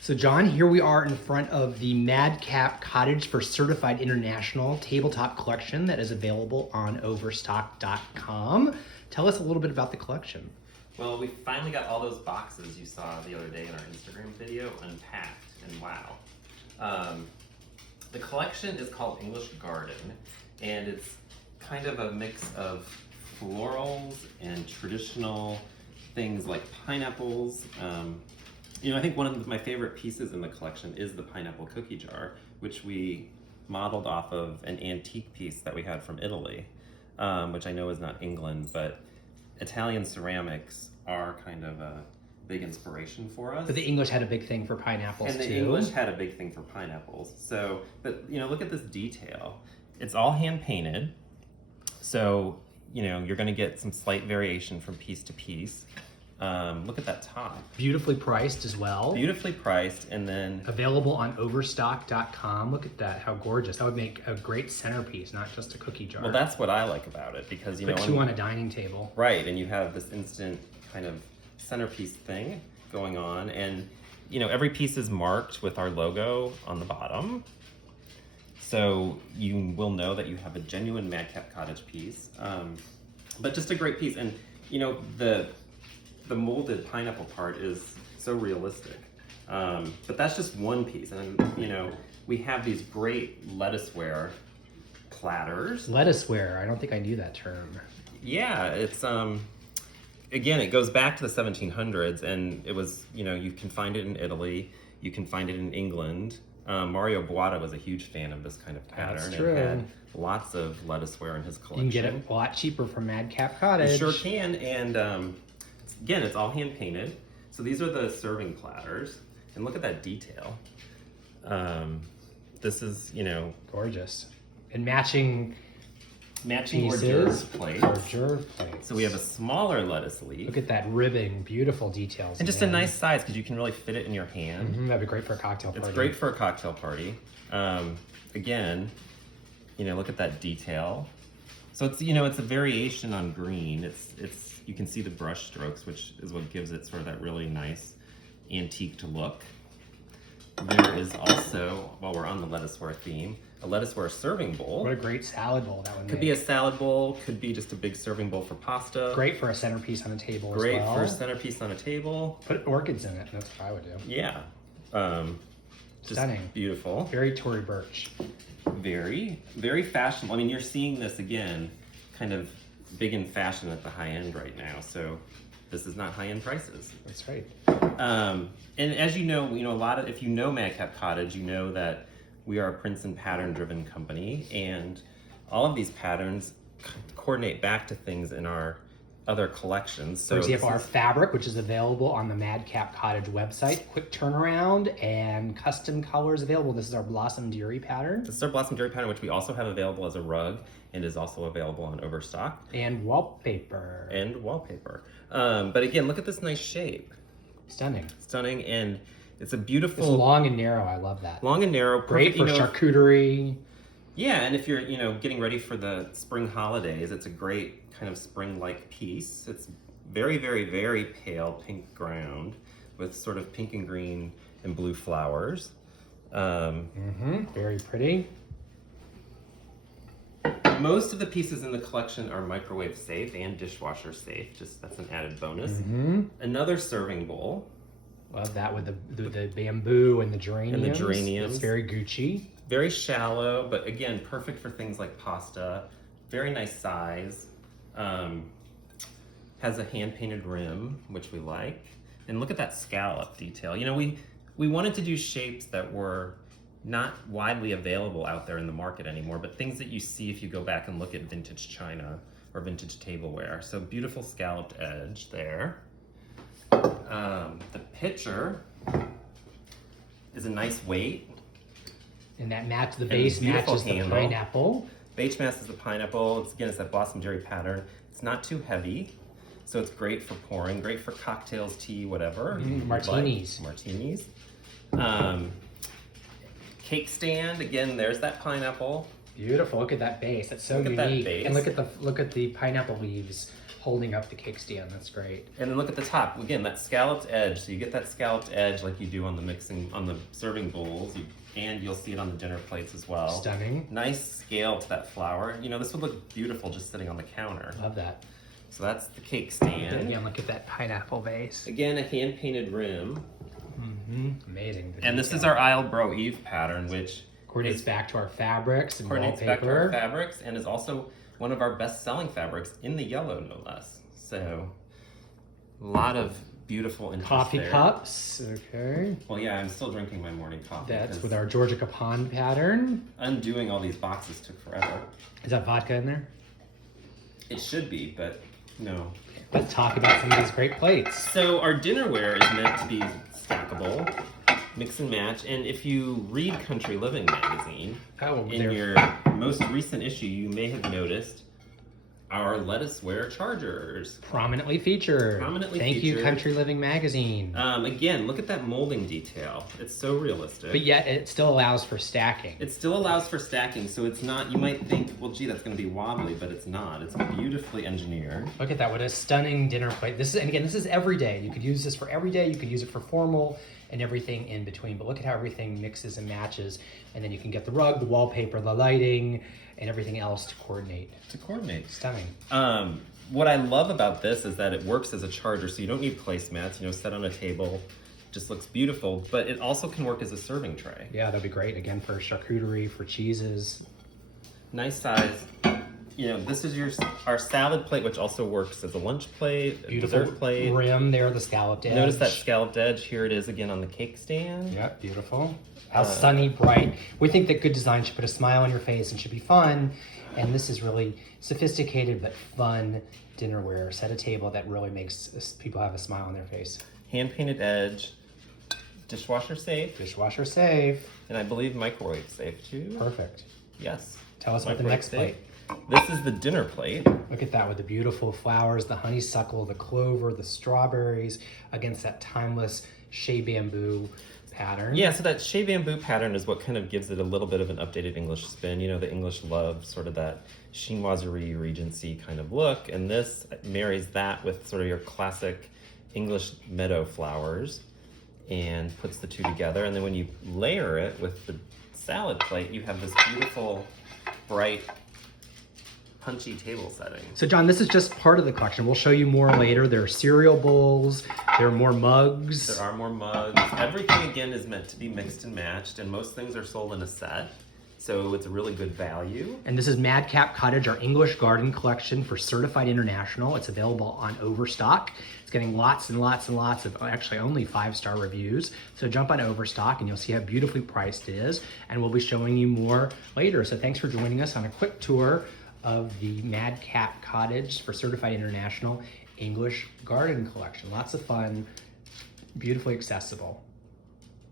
So John, here we are in front of the Madcap Cottage for Certified International Tabletop Collection that is available on Overstock.com. Tell us a little bit about the collection. Well, we finally got all those boxes you saw the other day in our Instagram video unpacked, and wow. The collection is called English Garden, and it's kind of a mix of florals and traditional things like pineapples. I think one of my favorite pieces in the collection is the pineapple cookie jar, which we modeled off of an antique piece that we had from Italy, which I know is not England, but Italian ceramics are kind of a big inspiration for us. But the English had a big thing for pineapples and the too. English had a big thing for pineapples. So, but look at this detail. It's all hand painted. So, you're gonna get some slight variation from piece to piece. Look at that top. Beautifully priced as well. Beautifully priced, and then available on Overstock.com. Look at that, how gorgeous. That would make a great centerpiece, not just a cookie jar. well, that's what I like about it, because Put two on a dining table. right, and you have this instant kind of centerpiece thing going on, and every piece is marked with our logo on the bottom, so you will know that you have a genuine Madcap Cottage piece. But just a great piece, and the molded pineapple part is so realistic. But that's just one piece. And we have these great lettuceware platters. Lettuceware, I don't think I knew that term. Yeah, it's, again, it goes back to the 1700s, and it was, you can find it in Italy, you can find it in England. Mario Boada was a huge fan of this kind of pattern. That's true. And had lots of lettuceware in his collection. You can get it a lot cheaper from Madcap Cottage. You sure can, and again, it's all hand painted. So these are the serving platters, and look at that detail. This is, gorgeous. And matching hors pieces. d'oeuvres plates. Hors d'oeuvre plates. So we have a smaller lettuce leaf. Look at that ribbing, beautiful details. And just a nice size, because you can really fit it in your hand. That'd be great for a cocktail party. It's great for a cocktail party. Again, look at that detail. So it's, it's a variation on green. It's you can see the brush strokes, which is what gives it sort of that really nice antique look. There is also, while we're on the lettuceware theme, a lettuceware serving bowl. What a great salad bowl that would make. Could be a salad bowl, could be just a big serving bowl for pasta. Great for a centerpiece on a table as well. Great for a centerpiece on a table. Put orchids in it, that's what I would do. Yeah. Just stunning. Beautiful. Very Tory Burch. Very, very fashionable. I mean, you're seeing this again, kind of big in fashion at the high end right now. So this is not high end prices. That's right. And as you know, if you know Madcap Cottage, you know that we are a prints and pattern driven company, and all of these patterns coordinate back to things in our other collections. So for example, our fabric, which is available on the Madcap Cottage website, quick turnaround and custom colors available. This is our Blossom Deary pattern. This is our Blossom Deary pattern, which we also have available as a rug and is also available on Overstock. And wallpaper. But again, look at this nice shape. Stunning, and it's a beautiful. It's long and narrow. I love that. Long and narrow, great for charcuterie. Yeah, and if you're getting ready for the spring holidays, it's a great kind of spring-like piece. It's very, very, very pale pink ground with sort of pink and green and blue flowers. Very pretty. Most of the pieces in the collection are microwave safe and dishwasher safe. Just that's an added bonus. Another serving bowl. Love that with the bamboo and the geraniums. It's very Gucci. Very shallow, but again, perfect for things like pasta. Very nice size. Has a hand-painted rim, which we like. And look at that scallop detail. We wanted to do shapes that were not widely available out there in the market anymore, but things that you see if you go back and look at vintage china or vintage tableware. So beautiful scalloped edge there. The pitcher is a nice weight. And that the base matches the pineapple. Base matches the pineapple. It's that Blossom Deary pattern. It's not too heavy, so it's great for pouring, great for cocktails, tea, whatever. Martinis. Cake stand, again, there's that pineapple. Beautiful, look at that base, that's so unique. And look at the pineapple leaves holding up the cake stand. That's great. And then look at the top. Again, that scalloped edge. So you get that scalloped edge like you do on the serving bowls, and you'll see it on the dinner plates as well. Stunning. Nice scale to that flower. You know, this would look beautiful just sitting on the counter. Love that. So that's the cake stand. Again, look at that pineapple vase. Again, a hand-painted rim. Amazing. And this is our Isle Bro Eve pattern, which coordinates back to our fabrics and coordinates wallpaper. back to our fabrics, and is also one of our best-selling fabrics in the yellow, no less. So, a lot of beautiful interest Coffee there. cups. Okay. Well, yeah, I'm still drinking my morning coffee. That's because with our Georgia Capon pattern. undoing all these boxes took forever. Is that vodka in there? It should be, but no. Let's talk about some of these great plates. So our dinnerware is meant to be stackable, mix and match, and if you read Country Living magazine, in your most recent issue, you may have noticed our lettuceware chargers. Prominently featured. Thank you, Country Living magazine. Again, look at that molding detail. It's so realistic. But yet it still allows for stacking. It still allows for stacking, so it's not, you might think, well, gee, that's going to be wobbly, but it's not. It's beautifully engineered. Look at that, what a stunning dinner plate. This is, and again, this is every day. You could use this for every day. You could use it for formal and everything in between. But look at how everything mixes and matches. And then you can get the rug, the wallpaper, the lighting, and everything else to coordinate. Stunning. What I love about this is that it works as a charger, so you don't need placemats, set on a table. Just looks beautiful, but it also can work as a serving tray. Yeah, that'd be great. Again, for charcuterie, for cheeses. Nice size. This is our salad plate, which also works as a lunch plate, a Beautiful dessert plate. rim there, the scalloped edge. Notice that scalloped edge. Here it is again on the cake stand. Yep, beautiful. How sunny, bright. We think that good design should put a smile on your face and should be fun. And this is really sophisticated but fun dinnerware. Set a table that really makes people have a smile on their face. Hand-painted edge, dishwasher safe. Dishwasher safe. And I believe microwave safe too. Perfect. Yes. Tell us about the next plate. This is the dinner plate. Look at that with the beautiful flowers, the honeysuckle, the clover, the strawberries against that timeless shea bamboo pattern. Yeah, so that shea bamboo pattern is what kind of gives it a little bit of an updated English spin. The English love sort of that chinoiserie, Regency kind of look, and this marries that with sort of your classic English meadow flowers and puts the two together. And then when you layer it with the salad plate, you have this beautiful, bright, punchy table setting. So John, this is just part of the collection. We'll show you more later. There are cereal bowls, there are more mugs. There are more mugs. Everything, again, is meant to be mixed and matched, and most things are sold in a set. So it's a really good value. And this is Madcap Cottage, our English garden collection for Certified International. It's available on Overstock. It's getting lots and lots and lots of, actually only 5-star reviews. So jump on Overstock and you'll see how beautifully priced it is. And we'll be showing you more later. So thanks for joining us on a quick tour of the Madcap Cottage for Certified International English Garden Collection. Lots of fun, beautifully accessible.